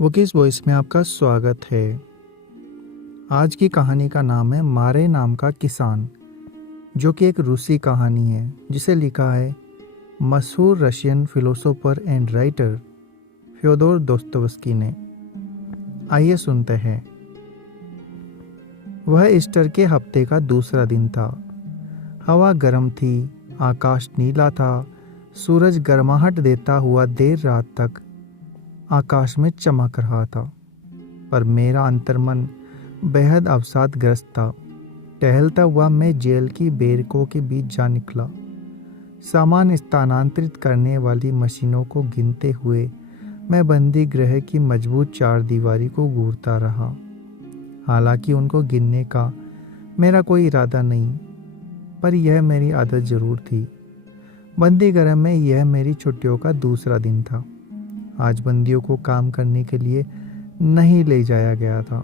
वुकीज़ voice में आपका स्वागत है। आज की कहानी का नाम है मारे नाम का किसान, जो कि एक रूसी कहानी है जिसे लिखा है मशहूर Russian philosopher and writer Fyodor Dostoevsky ने। आइए सुनते हैं। वह ईस्टर के हफ्ते का दूसरा दिन था। हवा गर्म थी, आकाश नीला था। सूरज गर्माहट देता हुआ देर रात तक आकाश में चमक रहा था, पर मेरा अंतर्मन बेहद अवसादग्रस्त था। टहलता हुआ मैं जेल की बैरकों के बीच जा निकला। सामान स्थानांतरित करने वाली मशीनों को गिनते हुए मैं बंदी गृह की मजबूत चारदीवारी को घूरता रहा। हालांकि उनको गिनने का मेरा कोई इरादा नहीं, पर यह मेरी आदत जरूर थी। बंदी गृह में यह मेरी छुट्टियों का दूसरा दिन था। आज बंदियों को काम करने के लिए नहीं ले जाया गया था।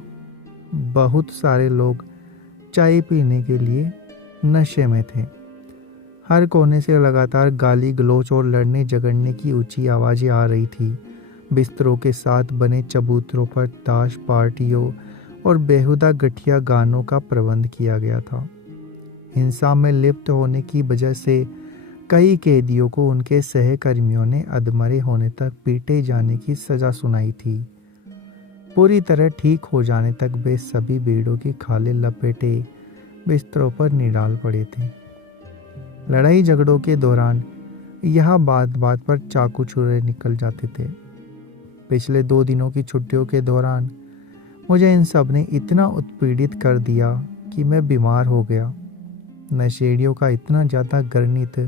बहुत सारे लोग चाय पीने के लिए नशे में थे। हर कोने से लगातार गाली गलौज और लड़ने झगड़ने की ऊंची आवाज़ें आ रही थी। बिस्तरों के साथ बने चबूतरों पर ताश पार्टियों और बेहुदा गठिया गानों का प्रबंध किया गया था। हिंसा में लिप्त होने की वजह से कई कैदियों को उनके सहकर्मियों ने अधमरे होने तक पीटे जाने की सजा सुनाई थी। पूरी तरह ठीक हो जाने तक वे सभी बेड़ों की खाले लपेटे बिस्तरों पर निडाल पड़े थे। लड़ाई झगड़ों के दौरान यहाँ बात बात पर चाकू छुरे निकल जाते थे। पिछले 2 दिनों की छुट्टियों के दौरान मुझे इन सब ने इतना उत्पीड़ित कर दिया कि मैं बीमार हो गया। नशेड़ियों का इतना ज़्यादा घृणित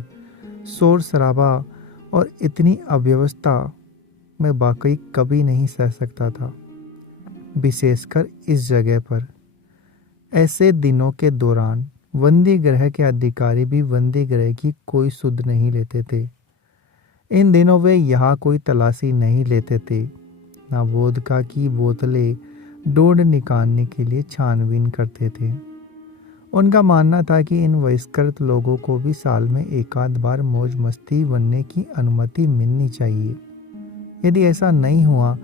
शोर शराबा और इतनी अव्यवस्था मैं वाकई कभी नहीं सह सकता था, विशेषकर इस जगह पर। ऐसे दिनों के दौरान बंदी गृह के अधिकारी भी बंदी गृह की कोई सुध नहीं लेते थे। इन दिनों वे यहाँ कोई तलाशी नहीं लेते थे, ना वोदका की बोतलें ढूंढ निकालने के लिए छानबीन करते थे। उनका मानना था कि इन बहिष्कृत लोगों को भी साल में एक आध बार मौज मस्ती बनने की अनुमति मिलनी चाहिए। यदि ऐसा नहीं हुआ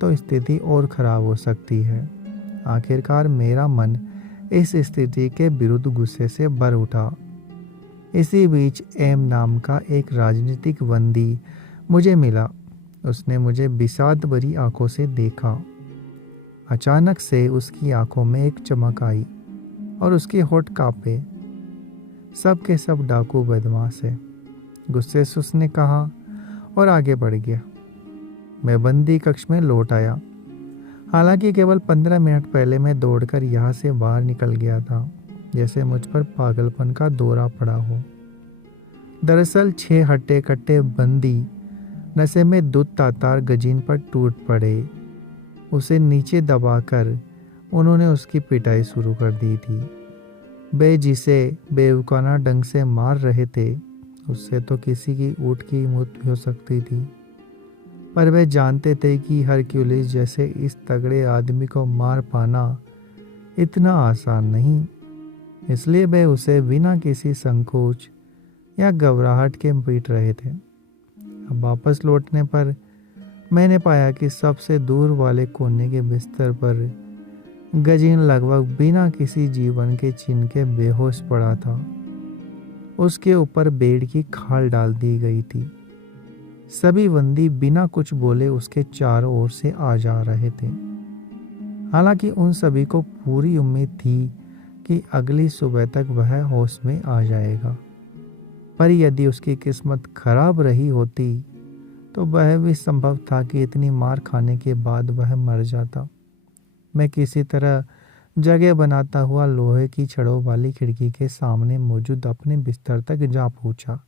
तो स्थिति और खराब हो सकती है। आखिरकार मेरा मन इस स्थिति के विरुद्ध गुस्से से भर उठा। इसी बीच एम नाम का एक राजनीतिक बंदी मुझे मिला। उसने मुझे विषाद भरी आंखों से देखा। अचानक से उसकी आंखों में एक चमक आई और उसके होठ कांपे। सब के सब डाकू बदमाश है, गुस्से से उसने कहा और आगे बढ़ गया। मैं बंदी कक्ष में लौट आया। हालांकि केवल 15 मिनट पहले मैं दौड़कर यहाँ से बाहर निकल गया था, जैसे मुझ पर पागलपन का दौरा पड़ा हो। दरअसल 6 हट्टे कट्टे बंदी नशे में दूध तातार गजीन पर टूट पड़े। उसे नीचे दबाकर उन्होंने उसकी पिटाई शुरू कर दी थी। वे जिसे बेवकूफ़ाना ढंग से मार रहे थे, उससे तो किसी की ऊँट की मौत भी हो सकती थी, पर वे जानते थे कि हरक्यूलिस जैसे इस तगड़े आदमी को मार पाना इतना आसान नहीं। इसलिए वे उसे बिना किसी संकोच या घबराहट के पीट रहे थे। अब वापस लौटने पर मैंने पाया कि सबसे दूर वाले कोने के बिस्तर पर गजीन लगभग बिना किसी जीवन के चिन्ह के बेहोश पड़ा था। उसके ऊपर बेड़ की खाल डाल दी गई थी। सभी बंदी बिना कुछ बोले उसके चारों ओर से आ जा रहे थे। हालांकि उन सभी को पूरी उम्मीद थी कि अगली सुबह तक वह होश में आ जाएगा, पर यदि उसकी किस्मत खराब रही होती तो वह भी संभव था कि इतनी मार खाने के बाद वह मर जाता। मैं किसी तरह जगह बनाता हुआ लोहे की छड़ों वाली खिड़की के सामने मौजूद अपने बिस्तर तक जा पहुंचा,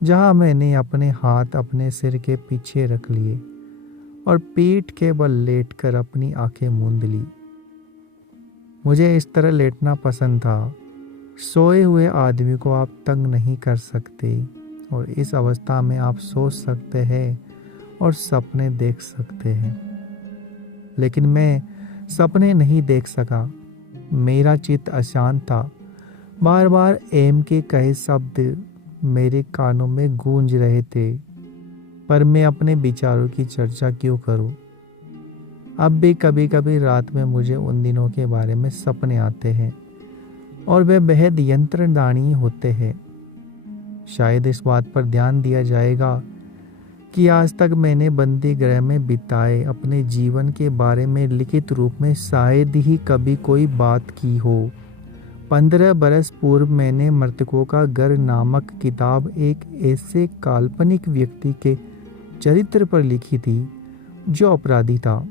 जहां मैंने अपने हाथ अपने सिर के पीछे रख लिए और पीठ के बल लेटकर अपनी आंखें मूंद ली। मुझे इस तरह लेटना पसंद था। सोए हुए आदमी को आप तंग नहीं कर सकते और इस अवस्था में आप सोच सकते हैं और सपने देख सकते हैं। लेकिन मैं सपने नहीं देख सका। मेरा चित्त अशांत था। बार बार एम के कहे शब्द मेरे कानों में गूंज रहे थे, पर मैं अपने विचारों की चर्चा क्यों करूं? अब भी कभी कभी रात में मुझे उन दिनों के बारे में सपने आते हैं और वे बेहद यंत्रदानी होते हैं। शायद इस बात पर ध्यान दिया जाएगा कि आज तक मैंने बंदी गृह में बिताए अपने जीवन के बारे में लिखित रूप में शायद ही कभी कोई बात की हो। 15 बरस पूर्व मैंने मृतकों का घर नामक किताब एक ऐसे काल्पनिक व्यक्ति के चरित्र पर लिखी थी जो अपराधी था,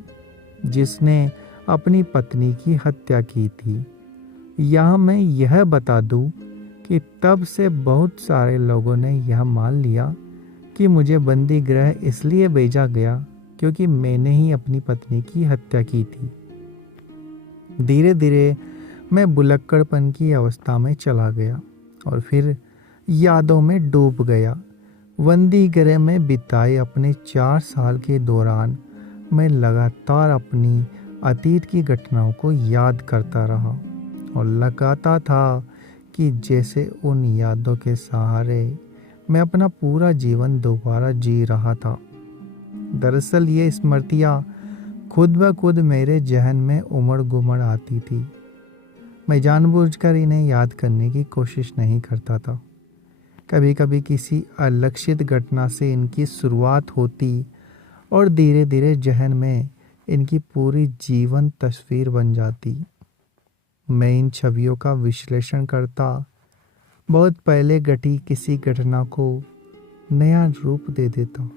जिसने अपनी पत्नी की हत्या की थी। यहाँ मैं यह बता दूं कि तब से बहुत सारे लोगों ने यह मान लिया कि मुझे बंदी गृह इसलिए भेजा गया क्योंकि मैंने ही अपनी पत्नी की हत्या की थी। धीरे धीरे मैं बुलक्कड़पन की अवस्था में चला गया और फिर यादों में डूब गया। बंदी गृह में बिताए अपने 4 साल के दौरान मैं लगातार अपनी अतीत की घटनाओं को याद करता रहा और लगाता था कि जैसे उन यादों के सहारे मैं अपना पूरा जीवन दोबारा जी रहा था। दरअसल ये स्मृतियाँ खुद ब खुद मेरे जहन में उमड़ घुमड़ आती थी। मैं जानबूझकर इन्हें याद करने की कोशिश नहीं करता था। कभी कभी किसी अलक्षित घटना से इनकी शुरुआत होती और धीरे धीरे जहन में इनकी पूरी जीवन तस्वीर बन जाती। मैं इन छवियों का विश्लेषण करता, बहुत पहले घटी किसी घटना को नया रूप दे देता।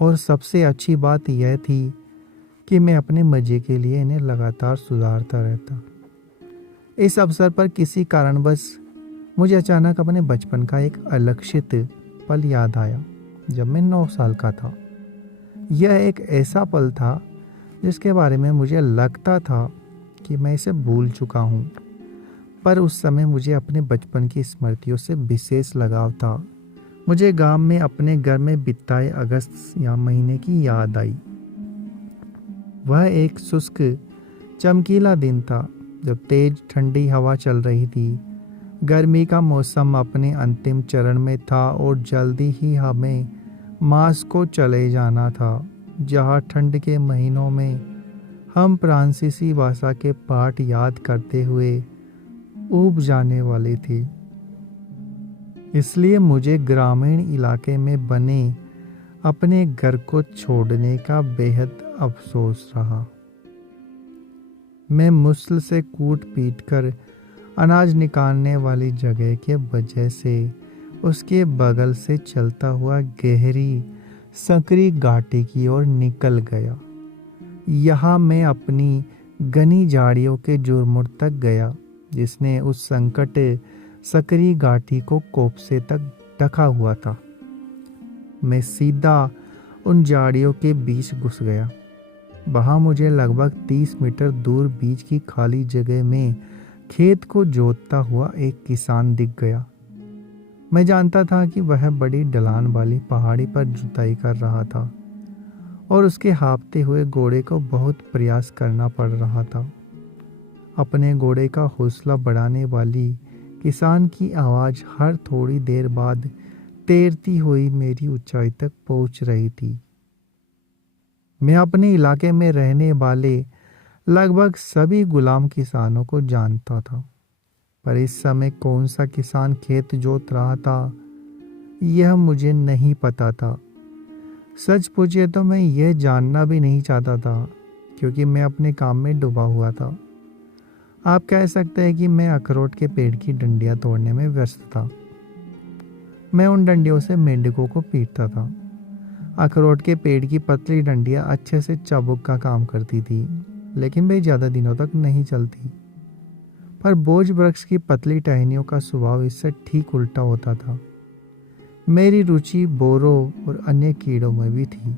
और सबसे अच्छी बात यह थी कि मैं अपने मजे के लिए इन्हें लगातार सुधारता रहता। इस अवसर पर किसी कारणवश मुझे अचानक अपने बचपन का एक अलक्षित पल याद आया जब मैं 9 साल का था। यह एक ऐसा पल था जिसके बारे में मुझे लगता था कि मैं इसे भूल चुका हूँ, पर उस समय मुझे अपने बचपन की स्मृतियों से विशेष लगाव था। मुझे गांव में अपने घर में बिताए अगस्त या महीने की याद आई। वह एक शुष्क चमकीला दिन था जब तेज ठंडी हवा चल रही थी। गर्मी का मौसम अपने अंतिम चरण में था और जल्दी ही हमें मास्को चले जाना था, जहाँ ठंड के महीनों में हम फ्रांसीसी भाषा के पाठ याद करते हुए ऊब जाने वाले थे। इसलिए मुझे ग्रामीण इलाके में बने अपने घर को छोड़ने का बेहद अफसोस रहा। मैं मुसल से कूट पीट कर अनाज निकालने वाली जगह के वजह से उसके बगल से चलता हुआ गहरी सकरी घाटी की ओर निकल गया। यहाँ मैं अपनी घनी झाड़ियों के जुर्मुट तक गया, जिसने उस संकट सकरी घाटी को कोपसे तक ढका हुआ था। मैं सीधा उन झाड़ियों के बीच घुस गया। वहाँ मुझे लगभग 30 मीटर दूर बीच की खाली जगह में खेत को जोतता हुआ एक किसान दिख गया। मैं जानता था कि वह बड़ी ढलान वाली पहाड़ी पर जुताई कर रहा था और उसके हाँफते हुए घोड़े को बहुत प्रयास करना पड़ रहा था। अपने घोड़े का हौसला बढ़ाने वाली किसान की आवाज़ हर थोड़ी देर बाद तैरती हुई मेरी ऊंचाई तक पहुंच रही थी। मैं अपने इलाके में रहने वाले लगभग सभी गुलाम किसानों को जानता था, पर इस समय कौन सा किसान खेत जोत रहा था यह मुझे नहीं पता था। सच पूछिए तो मैं यह जानना भी नहीं चाहता था, क्योंकि मैं अपने काम में डूबा हुआ था। आप कह सकते हैं कि मैं अखरोट के पेड़ की डंडियां तोड़ने में व्यस्त था। मैं उन डंडियों से मेंढकों को पीटता था। अखरोट के पेड़ की पतली डंडियां अच्छे से चाबुक का काम करती थी, लेकिन वे ज़्यादा दिनों तक नहीं चलती। पर बोझ वृक्ष की पतली टहनियों का स्वभाव इससे ठीक उल्टा होता था। मेरी रुचि बोरों और अन्य कीड़ों में भी थी।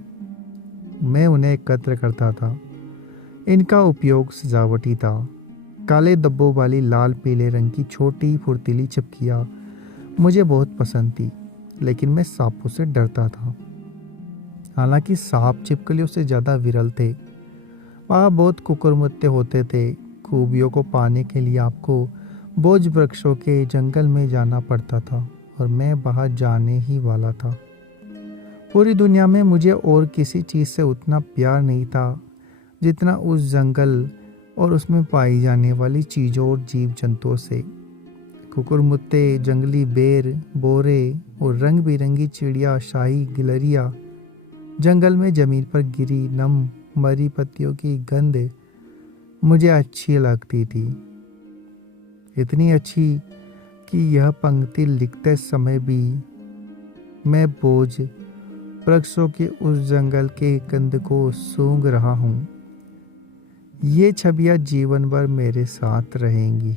मैं उन्हें एकत्र करता था। इनका उपयोग सजावटी था। काले धब्बों वाली लाल पीले रंग की छोटी फुर्तीली छिपकलियाँ मुझे बहुत पसंद थी, लेकिन मैं सांपों से डरता था। हालांकि सांप छिपकलियों से ज़्यादा विरल थे। वहाँ बहुत कुकुरमुत्ते होते थे। खूबियों को पाने के लिए आपको बोझ वृक्षों के जंगल में जाना पड़ता था और मैं वहाँ जाने ही वाला था। पूरी दुनिया में मुझे और किसी चीज़ से उतना प्यार नहीं था जितना उस जंगल और उसमें पाई जाने वाली चीज़ों और जीव जंतुओं से। कुकुरमुत्ते, जंगली बेर, बोरे और रंग बिरंगी चिड़िया, शाही गिलहरियाँ, जंगल में ज़मीन पर गिरी नम मरी पत्तियों की गंध मुझे अच्छी लगती थी। इतनी अच्छी कि यह पंक्ति लिखते समय भी मैं बोझ वृक्षों के उस जंगल के गंध को सूंघ रहा हूँ। ये छवियाँ जीवन भर मेरे साथ रहेंगी।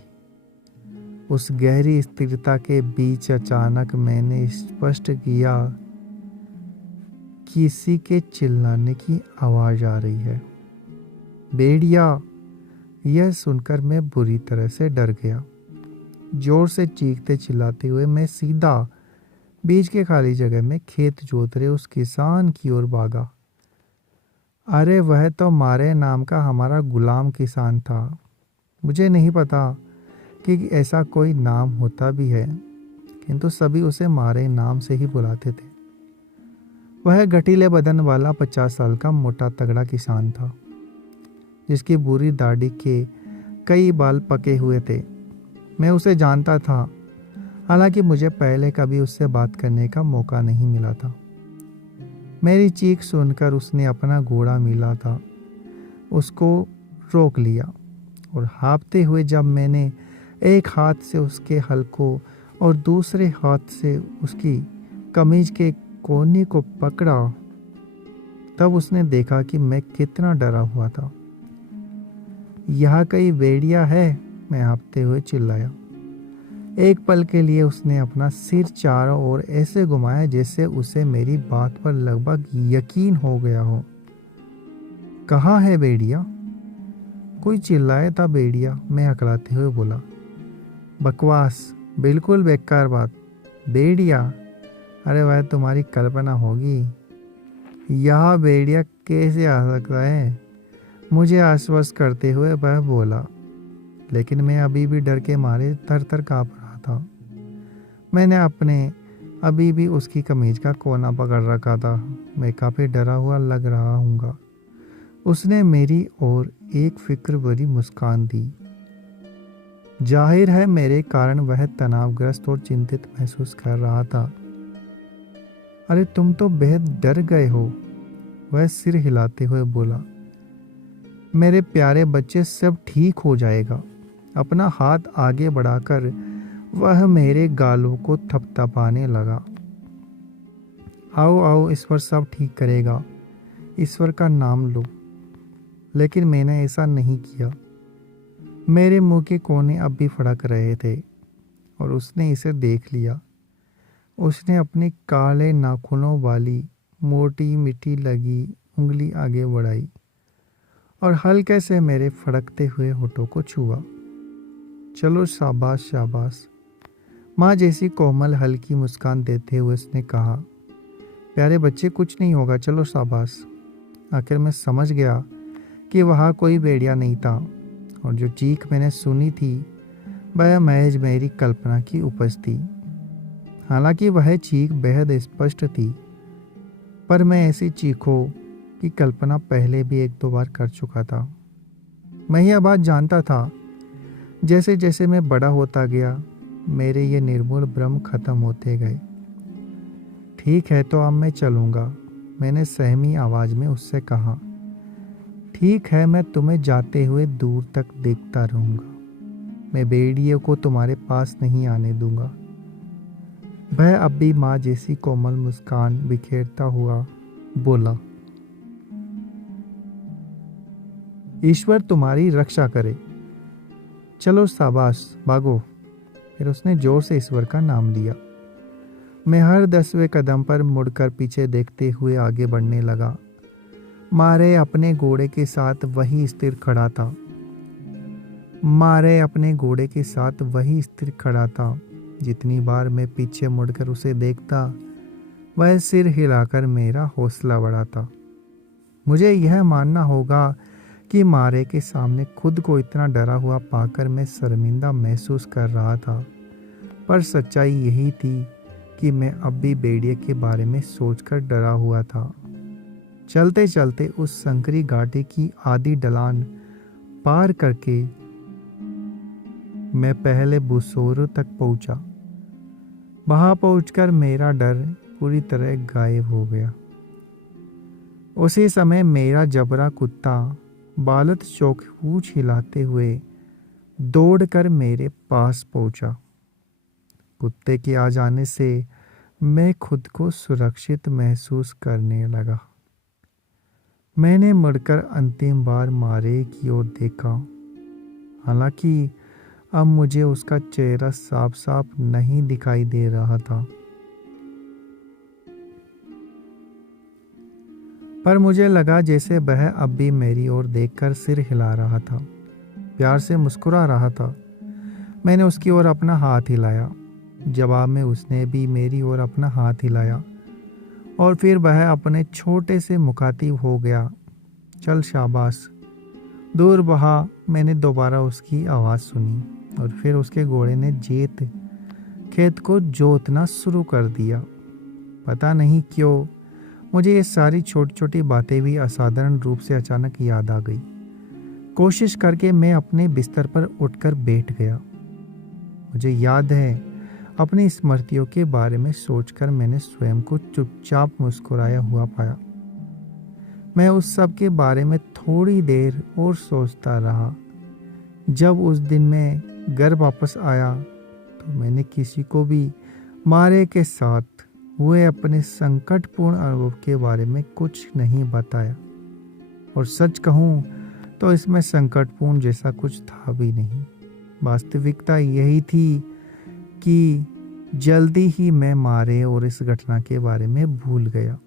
उस गहरी स्थिरता के बीच अचानक मैंने स्पष्ट किया, किसी के चिल्लाने की आवाज़ आ रही है। भेड़िया! यह सुनकर मैं बुरी तरह से डर गया। जोर से चीखते चिल्लाते हुए मैं सीधा बीच के खाली जगह में खेत जोत रहे उस किसान की ओर भागा। अरे वह तो मारे नाम का हमारा गुलाम किसान था। मुझे नहीं पता कि ऐसा कोई नाम होता भी है, किंतु सभी उसे मारे नाम से ही बुलाते थे। वह गठीले बदन वाला 50 साल का मोटा तगड़ा किसान था, जिसकी बुरी दाढ़ी के कई बाल पके हुए थे। मैं उसे जानता था, हालांकि मुझे पहले कभी उससे बात करने का मौका नहीं मिला था। मेरी चीख सुनकर उसने अपना घोड़ा मिला था, उसको रोक लिया और हाँफते हुए जब मैंने एक हाथ से उसके हल को और दूसरे हाथ से उसकी कमीज के कोने को पकड़ा, तब उसने देखा कि मैं कितना डरा हुआ था। यहाँ कई भेड़िया है, मैं हाँफते हुए चिल्लाया। एक पल के लिए उसने अपना सिर चारों ओर ऐसे घुमाया जैसे उसे मेरी बात पर लगभग यकीन हो गया हो। कहाँ है भेड़िया? कोई चिल्लाया था भेड़िया, मैं हकलाते हुए बोला। बकवास, बिल्कुल बेकार बात। भेड़िया? अरे वह तुम्हारी कल्पना होगी। यह भेड़िया कैसे आ सकता है? मुझे आश्वस्त करते हुए वह बोला, लेकिन मैं अभी भी डर के मारे थर थर काँप रहा था। मैंने अभी भी उसकी कमीज का कोना पकड़ रखा था। मैं काफ़ी डरा हुआ लग रहा हूँगा। उसने मेरी ओर एक फिक्र भरी मुस्कान दी। जाहिर है मेरे कारण वह तनावग्रस्त और चिंतित महसूस कर रहा था। अरे तुम तो बेहद डर गए हो, वह सिर हिलाते हुए बोला। मेरे प्यारे बच्चे, सब ठीक हो जाएगा। अपना हाथ आगे बढ़ाकर वह मेरे गालों को थपथपाने लगा। आओ आओ, ईश्वर सब ठीक करेगा। ईश्वर का नाम लो। लेकिन मैंने ऐसा नहीं किया। मेरे मुंह के कोने अब भी फड़क रहे थे और उसने इसे देख लिया। उसने अपनी काले नाखूनों वाली मोटी मिट्टी लगी उंगली आगे बढ़ाई और हल्के से मेरे फड़कते हुए होठों को छुआ। चलो शाबाश शाबाश, माँ जैसी कोमल हल्की मुस्कान देते हुए उसने कहा। प्यारे बच्चे, कुछ नहीं होगा, चलो शाबाश। आखिर मैं समझ गया कि वहाँ कोई भेड़िया नहीं था और जो चीख मैंने सुनी थी वह महज मेरी कल्पना की उपज थी। हालांकि वह चीख बेहद स्पष्ट थी, पर मैं ऐसी चीखों की कल्पना पहले भी एक दो बार कर चुका था। मैं यह बात जानता था। जैसे जैसे मैं बड़ा होता गया, मेरे ये निर्मूल भ्रम खत्म होते गए। ठीक है, तो अब मैं चलूँगा, मैंने सहमी आवाज़ में उससे कहा। ठीक है, मैं तुम्हें जाते हुए दूर तक देखता रहूँगा। मैं भेड़िए को तुम्हारे पास नहीं आने दूंगा। वह अब भी माँ जैसी कोमल मुस्कान बिखेरता हुआ बोला। ईश्वर तुम्हारी रक्षा करे। चलो शाबाश, भागो। फिर उसने जोर से ईश्वर का नाम लिया। मैं हर 10वें कदम पर मुड़कर पीछे देखते हुए आगे बढ़ने लगा। मारे अपने घोड़े के साथ वही स्थिर खड़ा था। जितनी बार मैं पीछे मुड़कर उसे देखता, वह सिर हिलाकर मेरा हौसला बढ़ाता। मुझे यह मानना होगा कि मारे के सामने खुद को इतना डरा हुआ पाकर मैं शर्मिंदा महसूस कर रहा था, पर सच्चाई यही थी कि मैं अब भी भेड़िए के बारे में सोचकर डरा हुआ था। चलते चलते उस संकरी घाटी की आधी ढलान पार करके मैं पहले बुसोरो तक पहुंचा। वहां पहुंचकर मेरा डर पूरी तरह गायब हो गया। उसी समय मेरा जबरा कुत्ता बालत चौक पूंछ हिलाते हुए दौड़कर मेरे पास पहुंचा। कुत्ते के आ जाने से मैं खुद को सुरक्षित महसूस करने लगा। मैंने मुड़कर अंतिम बार मारे की ओर देखा। हालांकि अब मुझे उसका चेहरा साफ साफ नहीं दिखाई दे रहा था, पर मुझे लगा जैसे वह अब भी मेरी ओर देखकर सिर हिला रहा था, प्यार से मुस्कुरा रहा था। मैंने उसकी ओर अपना हाथ हिलाया। जवाब में उसने भी मेरी ओर अपना हाथ हिलाया और फिर वह अपने छोटे से मुखातिब हो गया। चल शाबाश। दूर बहा मैंने दोबारा उसकी आवाज़ सुनी और फिर उसके घोड़े ने खेत को जोतना शुरू कर दिया। पता नहीं क्यों मुझे ये सारी छोटी छोटी बातें भी असाधारण रूप से अचानक याद आ गई। कोशिश करके मैं अपने बिस्तर पर उठकर बैठ गया। मुझे याद है अपनी स्मृतियों के बारे में सोचकर मैंने स्वयं को चुपचाप मुस्कुराया हुआ पाया। मैं उस सब के बारे में थोड़ी देर और सोचता रहा। जब उस दिन मैं घर वापस आया तो मैंने किसी को भी मारे के साथ हुए अपने संकटपूर्ण अनुभव के बारे में कुछ नहीं बताया। और सच कहूँ तो इसमें संकटपूर्ण जैसा कुछ था भी नहीं। वास्तविकता यही थी कि जल्दी ही मैं मारे और इस घटना के बारे में भूल गया।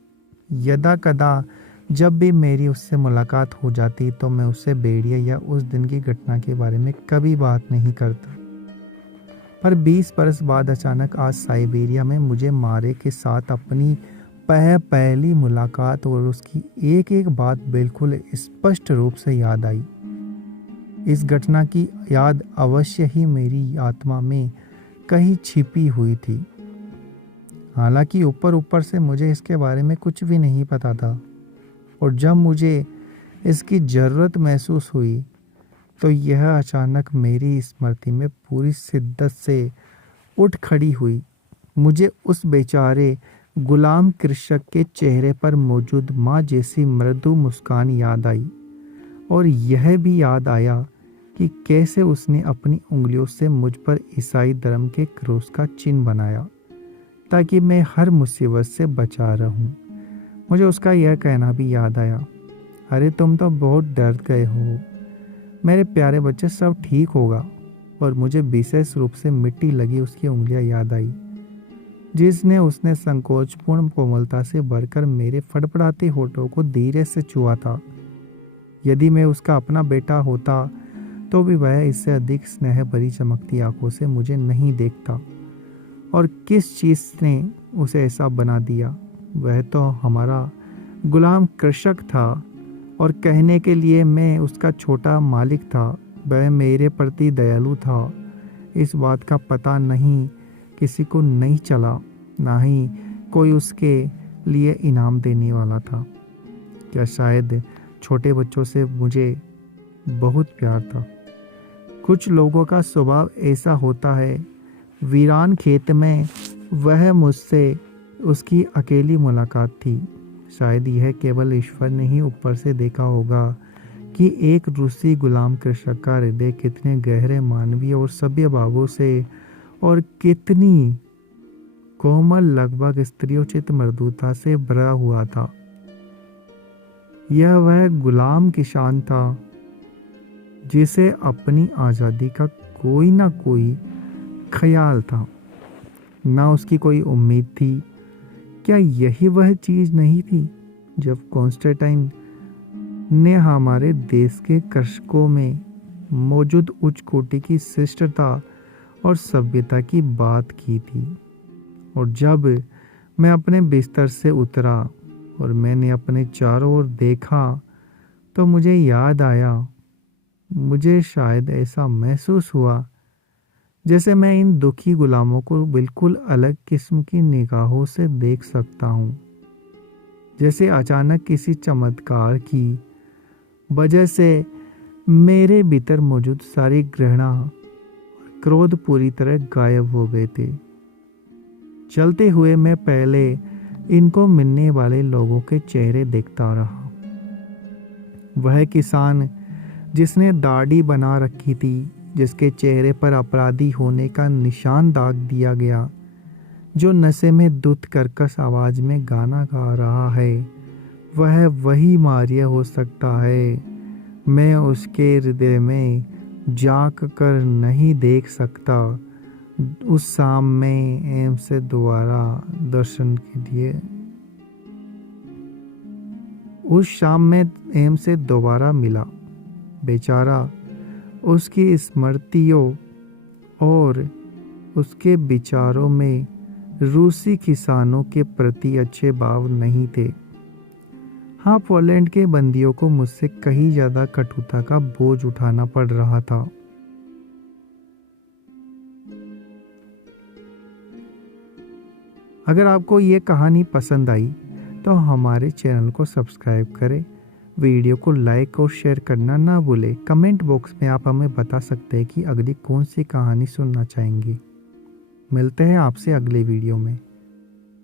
यदा कदा जब भी मेरी उससे मुलाकात हो जाती तो मैं उससे भेड़िया या उस दिन की घटना के बारे में कभी बात नहीं करता। पर 20 बरस बाद अचानक आज साइबेरिया में मुझे मारे के साथ अपनी पहली मुलाकात और उसकी एक एक बात बिल्कुल स्पष्ट रूप से याद आई। इस घटना की याद अवश्य ही मेरी आत्मा में कहीं छिपी हुई थी। हालांकि ऊपर ऊपर से मुझे इसके बारे में कुछ भी नहीं पता था, और जब मुझे इसकी ज़रूरत महसूस हुई तो यह अचानक मेरी स्मृति में पूरी शिद्दत से उठ खड़ी हुई। मुझे उस बेचारे गुलाम कृषक के चेहरे पर मौजूद माँ जैसी मृदु मुस्कान याद आई, और यह भी याद आया कि कैसे उसने अपनी उंगलियों से मुझ पर ईसाई धर्म के क्रूस का चिन्ह बनाया ताकि मैं हर मुसीबत से बचा रहूं। मुझे उसका यह कहना भी याद आया, अरे तुम तो बहुत डर गए हो मेरे प्यारे बच्चे, सब ठीक होगा। और मुझे विशेष रूप से मिट्टी लगी उसकी उंगलियां याद आई जिसने उसने संकोचपूर्ण कोमलता से भरकर मेरे फड़फड़ाते होठों को धीरे से छुआ था। यदि मैं उसका अपना बेटा होता तो भी वह इससे अधिक स्नेह भरी चमकती आंखों से मुझे नहीं देखता। और किस चीज़ ने उसे ऐसा बना दिया? वह तो हमारा गुलाम कृषक था और कहने के लिए मैं उसका छोटा मालिक था। वह मेरे प्रति दयालु था, इस बात का पता नहीं किसी को नहीं चला, ना ही कोई उसके लिए इनाम देने वाला था। क्या शायद छोटे बच्चों से मुझे बहुत प्यार था। कुछ लोगों का स्वभाव ऐसा होता है। वीरान खेत में वह मुझसे उसकी अकेली मुलाकात थी। शायद यह केवल ईश्वर ने ही ऊपर से देखा होगा कि एक रूसी गुलाम कृषक का हृदय कितने गहरे मानवीय और सभ्य भावों से और कितनी कोमल लगभग स्त्रियोचित मृदुता से भरा हुआ था। यह वह गुलाम किसान था जिसे अपनी आज़ादी का कोई ना कोई ख्याल था, ना उसकी कोई उम्मीद थी। क्या यही वह चीज़ नहीं थी जब कॉन्स्टेंटाइन ने हमारे देश के कृषकों में मौजूद उच्च कोटि की शिष्टता और सभ्यता की बात की थी? और जब मैं अपने बिस्तर से उतरा और मैंने अपने चारों ओर देखा तो मुझे याद आया, मुझे शायद ऐसा महसूस हुआ जैसे मैं इन दुखी गुलामों को बिल्कुल अलग किस्म की निगाहों से देख सकता हूँ, जैसे अचानक किसी चमत्कार की वजह से मेरे भीतर मौजूद सारी घृणा क्रोध पूरी तरह गायब हो गए थे। चलते हुए मैं पहले इनको मिलने वाले लोगों के चेहरे देखता रहा। वह किसान जिसने दाढ़ी बना रखी थी, जिसके चेहरे पर अपराधी होने का निशान दाग दिया गया, जो नशे में धुत कर्कश आवाज में गाना गा रहा है, वह वही मारिया हो सकता है। मैं उसके हृदय में झांक कर नहीं देख सकता। उस शाम में एम से दोबारा दर्शन के लिए उस शाम में एम से दोबारा मिला। बेचारा, उसकी स्मृतियों और उसके विचारों में रूसी किसानों के प्रति अच्छे भाव नहीं थे। हाँ, पोलैंड के बंदियों को मुझसे कहीं ज्यादा कटुता का बोझ उठाना पड़ रहा था। अगर आपको ये कहानी पसंद आई तो हमारे चैनल को सब्सक्राइब करें, वीडियो को लाइक और शेयर करना ना भूलें। कमेंट बॉक्स में आप हमें बता सकते हैं कि अगली कौन सी कहानी सुनना चाहेंगे। मिलते हैं आपसे अगले वीडियो में।